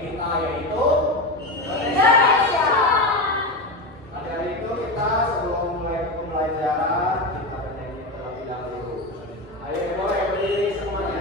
kita yaitu Indonesia. Nah, dari itu kita sebelum mulai pembelajaran kita bernyanyi terlebih dahulu. Ayo boleh berdiri semuanya.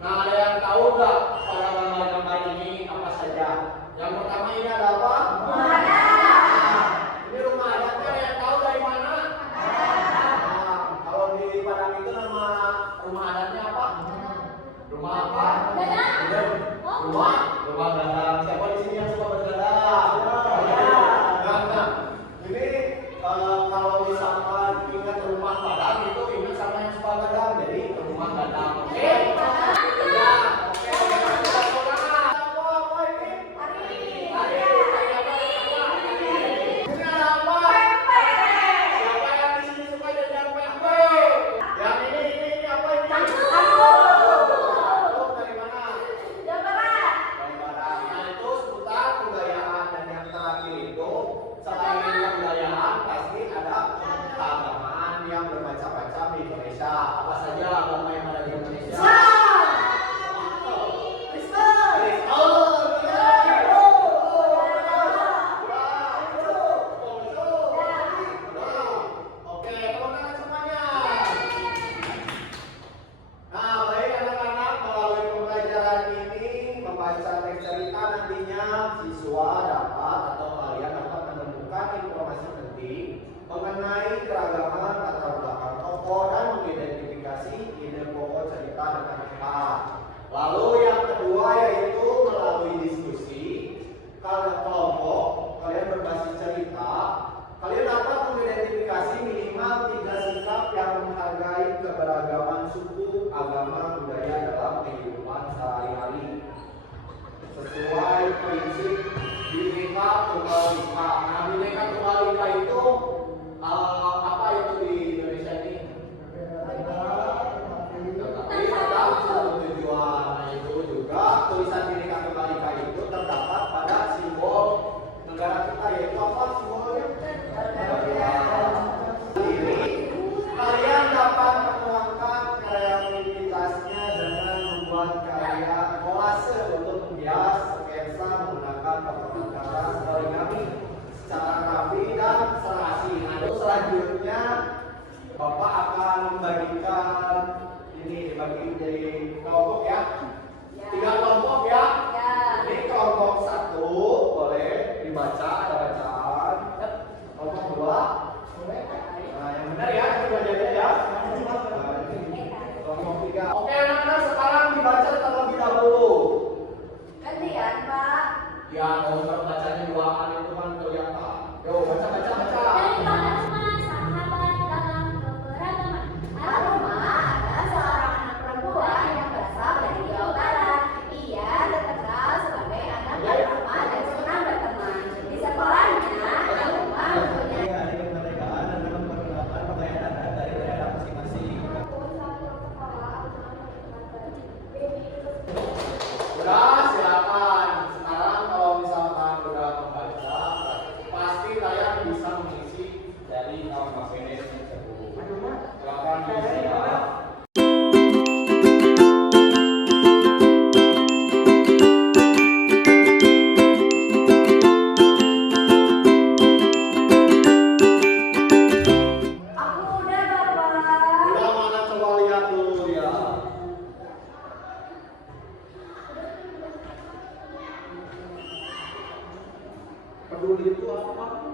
Nah, ada yang tahu nggak pada gambar-gambar ini apa saja? Yang pertama ini ada apa? Rumah adat. Ini rumah adatnya ada yang tahu dari mana? Nah, kalau di Padang itu nama rumah adatnya apa? Rumah apa? Dadang. Rumah dadang. Siapa di sini yang suka bergadang? Nah, ini kalau misalkan ingat rumah Padang itu ingat sama yang suka gadang, jadi rumah gadang. Oke? Apa saja agama yang ada di Indonesia? Oke, tepuk tangan semuanya. Nah, baik anak-anak, melalui pembelajaran ini membaca teks cerita nantinya siswa dapat atau kalian dapat menemukan informasi penting mengenai keragaman latar belakang tokoh dan mengidentifikasi ide pokok cerita dengan tepat. Lalu yang kedua yaitu melalui diskusi kelompok kalian berbasis cerita, kalian dapat mengidentifikasi minimal 3 sikap yang menghargai keberagaman suku, agama, budaya dalam kehidupan sehari-hari sesuai prinsip Bhinneka Tunggal Ika. Nah, Bhinneka Tunggal Ika itu apa itu di Indonesia ini? Tapi ada satu tujuan. Nah, itu juga tulisan Bhinneka Tunggal Ika itu terdapat pada simbol negara kita, yaitu apa simbolnya? Kalian dapat menuangkan kreativitasnya dengan membuat karya kolase untuk menghias sketsa menggunakan papan origami secara rapi dan serasi. Nah, selanjutnya Bapak akan membagikan ini dibagi jadi kelompok ya. 3 kelompok ya. Ini kelompok 1 boleh dibaca, ada bacaan. Kelompok 2 nah, yang benar ya, itu bacanya ya. Kelompok 3. Oke anak-anak, sekarang dibaca terlebih dahulu. Gantian Pak. Ya, kalau bacanya 2an itu kan kelihatan. Yo, baca. Aroma adalah seorang anak perempuan yang berasal dari Jawa Barat. Ia terkenal sebagai anak yang ramah dan senang berteman. Di sekolahnya, Aroma mempunyai Hari kemerdekaan dan memperkenalkan pakaian adat dari daerah masing-masing. Udah, silakan. Sekarang kalau misalkan Peduli itu apa?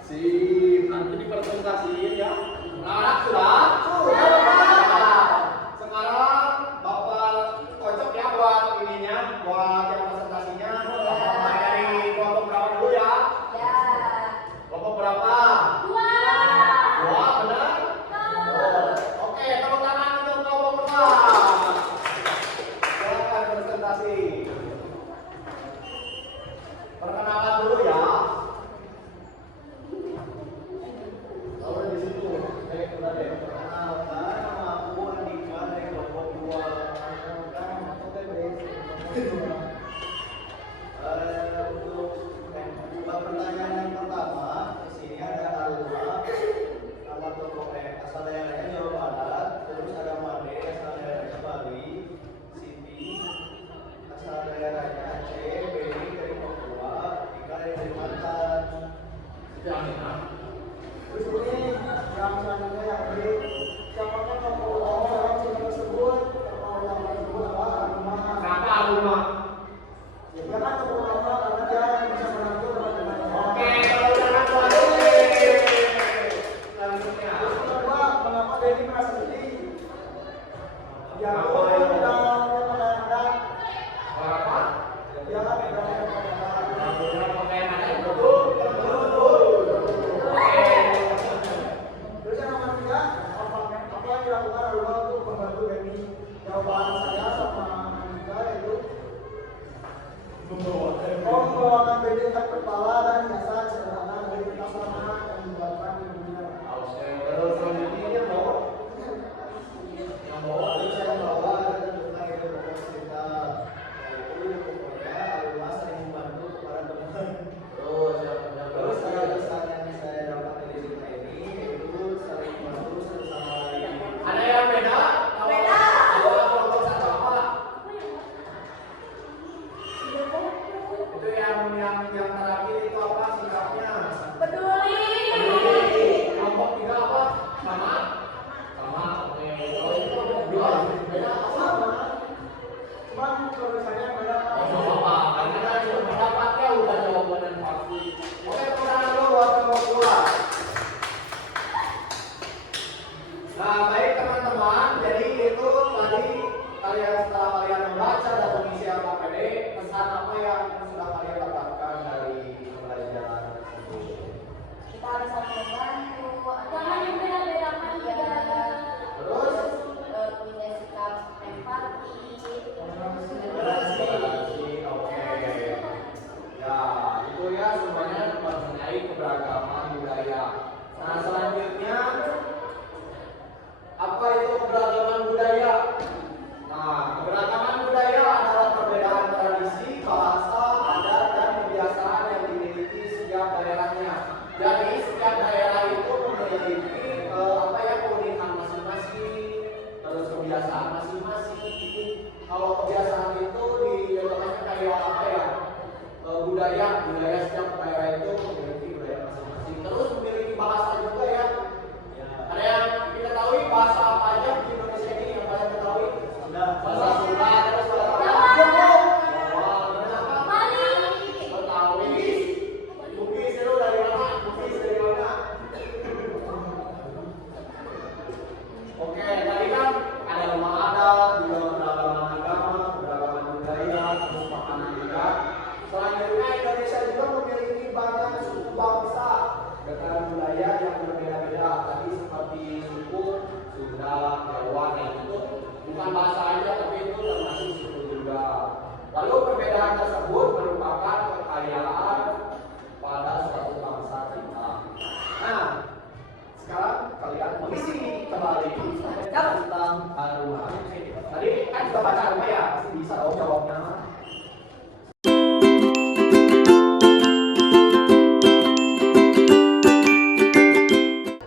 Sip, nanti dipresentasiin ya. Anak sudah? Sudah. Nah, sekarang Bapak cocok ya buat ininya, buat yang presentasinya. Mulai dari kelompok berapa dulu ya? Ya. Kelompok berapa? Dua. Dua, benar? Oh, oke, tepuk tangan untuk kelompok dua. Silakan presentasi. Perkenalan dulu ya. Lalu di situ, udah deh. Perkenalkan, nama aku Andika dari kelompok 2. Untuk pertanyaan yang pertama, di sini ada Aruma, nama tokohnya asal daerahnya Jawa Barat, terus ada Made asal daerahnya Bali, Siti asal daerahnya Aceh, Beni dari Papua, Ika dari Kalimantan. Terus ini yang selanjutnya yang B, siapakah tokoh utama dalam film tersebut? Tokoh utama tersebut adalah Aruma. Kenapa Aruma? Ya dia kan tokoh utama karena dia yang bisa mengatur teman-teman. Oke, kalau jangan selanjutnya. Terus kedua, mengapa Beni merasa sedih? Dia tuh kadang-kadang apa? Dia kan kadang-kadang betul. Terus yang nomor 3, apa yang dilakukan Aruma untuk membantu Beni? Jawaban saya sama Andika yaitu membawakan Beni ke kepala dan jasa sederhana dari kita sama dan membuatkan ibunya. Terus selanjutnya yang bawa terus yang bawa ada tentang itu pokok cerita yaitu pokoknya Aruma sering membantu para teman. Terus ada pesan yang saya dapat dari cerita ini yaitu saling membantu satu sama lain. Ada yang beda? Beda. Kelompok satu apa? Itu yang terakhir itu apa sikapnya? Peduli. Kelompok 3 apa? Sama? Sama. Oke. Kalau itu kelompok 2 beda apa? Sama. Cuman kalau misalnya beda apa? Karena kan pendapatnya udah jawaban pasti. Oke, pertanyaan dulu buat kelompok 2. Nah, baik teman-teman, jadi itu tadi kalian setelah kalian membaca dan mengisi LKPD, pesan apa yang sudah kalian dapatkan dari pembelajaran tersebut? Kita harus saling membantu. Jangan yang beda-bedakan budaya. Terus? Punya sikap empati. Toleransi, oke. Ya, itu ya semuanya mengenai keberagaman budaya. Nah, selanjutnya apa itu keberagaman budaya? Nah, keberagaman budaya adalah perbedaan tradisi, bahasa, adat, dan kebiasaan yang dimiliki setiap daerahnya. Jadi setiap daerah itu memiliki keunikan masing-masing, terus kebiasaan masing-masing. Kalau kebiasaan itu dicontohkan kayak apa ya? Budaya setiap daerah itu memiliki budaya masing-masing. Terus memiliki bahasa juga ya. Ada yang kita tahu bahasa apa aja di Indonesia ini yang kalian ketahui? Bahasa Sunda, terus bahasa Jawa, apa? Betawi, Bugis itu dari mana? Oke, tadi kan ada rumah adat, juga keberagaman agama, keberagaman budaya, terus makanan juga. Selanjutnya Indonesia juga memiliki banyak suku bangsa dengan budaya yang berbeda-beda. Tadi seperti suku Sunda, Jawa, dan itu bukan bahasa aja, tapi itu termasuk suku juga. Lalu perbedaan tersebut merupakan kekayaan pada suatu bangsa kita. Nah, sekarang kalian mengisi kembali tentang Aruma. Tadi kan sudah baca Aruma ya, pasti bisa dong jawabnya.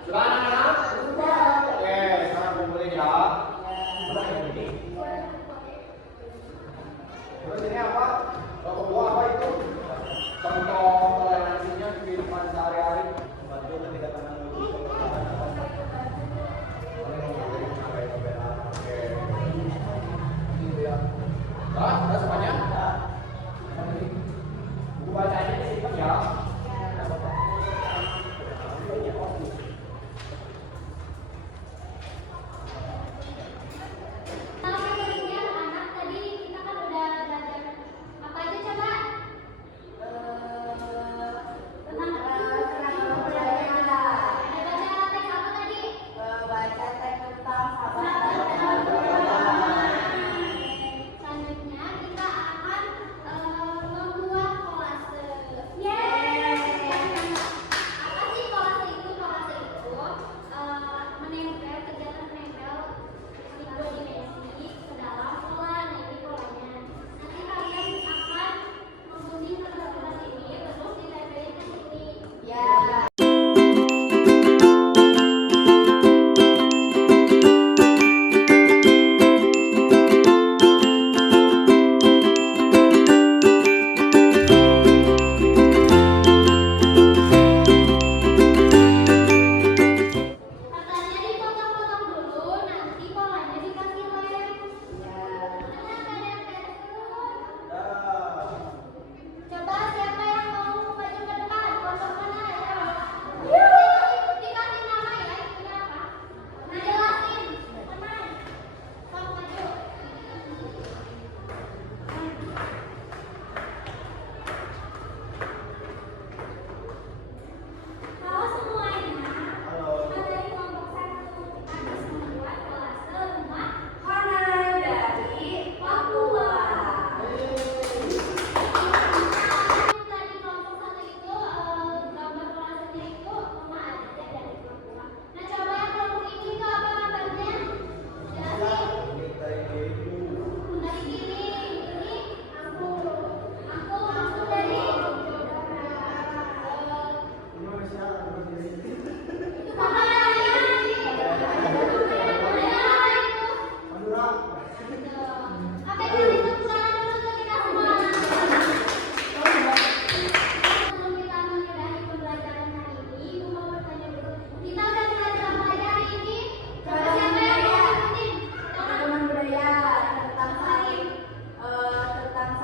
Sudah anak-anak? Oke, sekarang kumpulin ya. Mana yang ini? Terus ini apa? Kelompok 2 apa itu? Contoh toleransinya di kehidupan sehari-hari. Membantu ketika teman Sudah semuanya? Oke, jadi tepuk tangan dulu untuk kita semua. Sebelum kita menyudahi pembelajaran hari ini, Ibu mau bertanya dulu. Kita udah belajar apa aja hari ini? Coba siapa yang mau sebutin? Pengalaman budaya tentang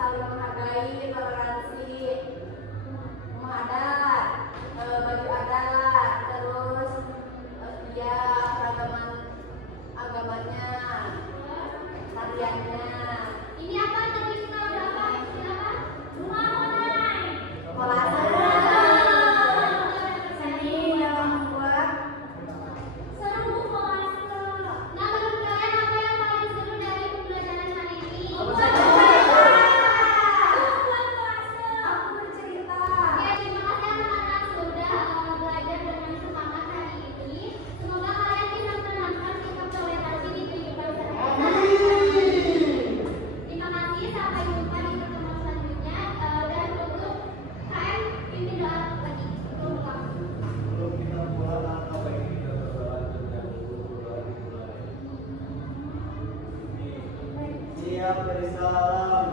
saling menghargai, toleransi, rumah adat, baju adat, terus dia keragaman agamanya, tariannya. Ini apa tadi kita udah apa? Ini apa? Rumah online. Kolase, seni dalam membuat. Seru kolase. Nah, menurut kalian apa yang paling seru dari pembelajaran hari ini? Aku bercerita. Oke, terima kasih anak-anak sudah belajar dengan semangat hari ini. Semoga kalian bisa menanamkan sikap toleransi di kehidupan sehari-hari. Terima kasih, sampai jumpa di pertemuan selanjutnya. Dan untuk KM, ini doa lagi untuk kamu. Sebelum kita pulang, apa baik kita berdoa dan berdoa dimulai. Siap dari salam.